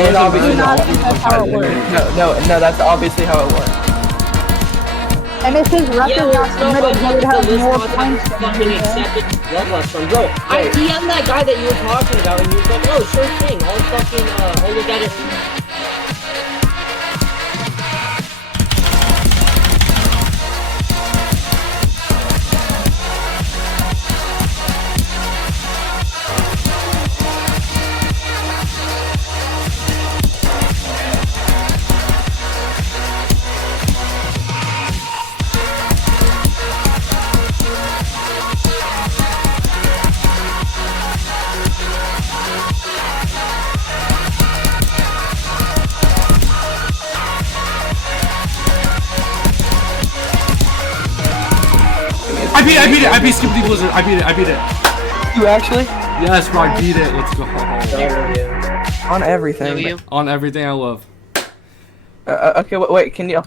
And obviously That's how it works. no, that's obviously how it works. And if his record got submitted, he would have more points than fucking me. accepted bloodlust from bro. I DM'd that guy that you were talking about, and he was like, "Oh, sure thing. I'll fucking I'll look at it." I beat Skibidi Blizzard. I beat it. You actually? Yes, bro, I beat it. Let's go. On everything. On everything I love. Okay, wait, can you